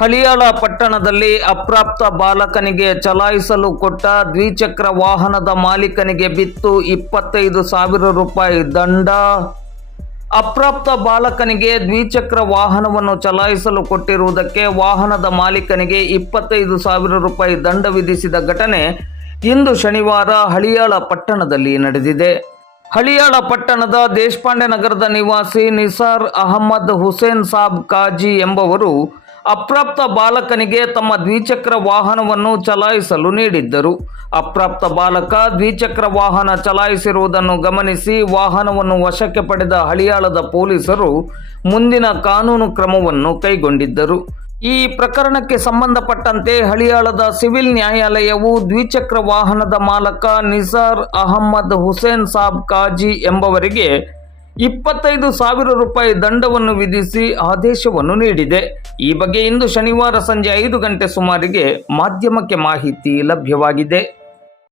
ಹಳಿಯಾಳ ಪಟ್ಟಣದಲ್ಲಿ ಅಪ್ರಾಪ್ತ ಬಾಲಕನಿಗೆ ಚಲಾಯಿಸಲು ಕೊಟ್ಟ ದ್ವಿಚಕ್ರ ವಾಹನದ ಮಾಲೀಕನಿಗೆ ಬಿತ್ತು 25,000 ರೂಪಾಯಿ ದಂಡ. ಅಪ್ರಾಪ್ತ ಬಾಲಕನಿಗೆ ದ್ವಿಚಕ್ರ ವಾಹನವನ್ನು ಚಲಾಯಿಸಲು ಕೊಟ್ಟಿರುವುದಕ್ಕೆ ವಾಹನದ ಮಾಲೀಕನಿಗೆ 25,000 ರೂಪಾಯಿ ದಂಡ ವಿಧಿಸಿದ ಘಟನೆ ಇಂದು ಶನಿವಾರ ಹಳಿಯಾಳ ಪಟ್ಟಣದಲ್ಲಿ ನಡೆದಿದೆ. ಹಳಿಯಾಳ ಪಟ್ಟಣದ ದೇಶಪಾಂಡೆ ನಗರದ ನಿವಾಸಿ ನಿಸಾರ್ ಅಹಮದ್ ಹುಸೇನ್ ಸಾಬ್ ಕಾಜಿ ಎಂಬವರು ಅಪ್ರಾಪ್ತ ಬಾಲಕನಿಗೆ ತಮ್ಮ ದ್ವಿಚಕ್ರ ವಾಹನವನ್ನು ಚಲಾಯಿಸಲು ನೀಡಿದ್ದರು. ಅಪ್ರಾಪ್ತ ಬಾಲಕ ದ್ವಿಚಕ್ರ ವಾಹನ ಚಲಾಯಿಸಿರುವುದನ್ನು ಗಮನಿಸಿ ವಾಹನವನ್ನು ವಶಕ್ಕೆ ಪಡೆದ ಹಳಿಯಾಳದ ಪೊಲೀಸರು ಮುಂದಿನ ಕಾನೂನು ಕ್ರಮವನ್ನು ಕೈಗೊಂಡಿದ್ದರು. ಈ ಪ್ರಕರಣಕ್ಕೆ ಸಂಬಂಧಪಟ್ಟಂತೆ ಹಳಿಯಾಳದ ಸಿವಿಲ್ ನ್ಯಾಯಾಲಯವು ದ್ವಿಚಕ್ರ ವಾಹನದ ಮಾಲಕ ನಿಸಾರ್ ಅಹಮದ್ ಹುಸೇನ್ ಸಾಬ್ ಕಾಜಿ ಎಂಬವರಿಗೆ 25,000 ರೂಪಾಯಿ ದಂಡವನ್ನು ವಿಧಿಸಿ ಆದೇಶವನ್ನು ನೀಡಿದೆ. ಈ ಬಗ್ಗೆ ಇಂದು ಶನಿವಾರ ಸಂಜೆ 5 ಗಂಟೆ ಸುಮಾರಿಗೆ ಮಾಧ್ಯಮಕ್ಕೆ ಮಾಹಿತಿ ಲಭ್ಯವಾಗಿದೆ.